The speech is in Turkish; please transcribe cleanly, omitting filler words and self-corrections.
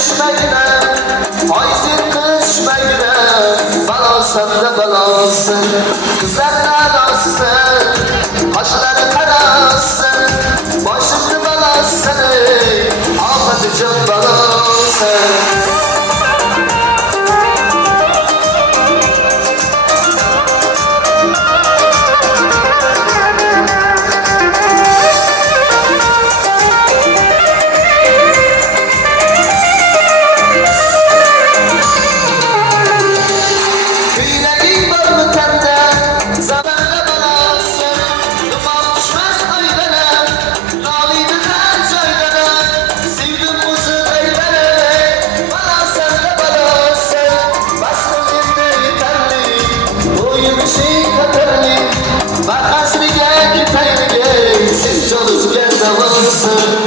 düşməyinə, Ayzin qışməyinə, Balansan da balansın, Qızlarla dansısın, Qaşları qarasın, Başını balansın, Afəti can balansın. Bak asrıya gitayım, sen çalıp gel davansın.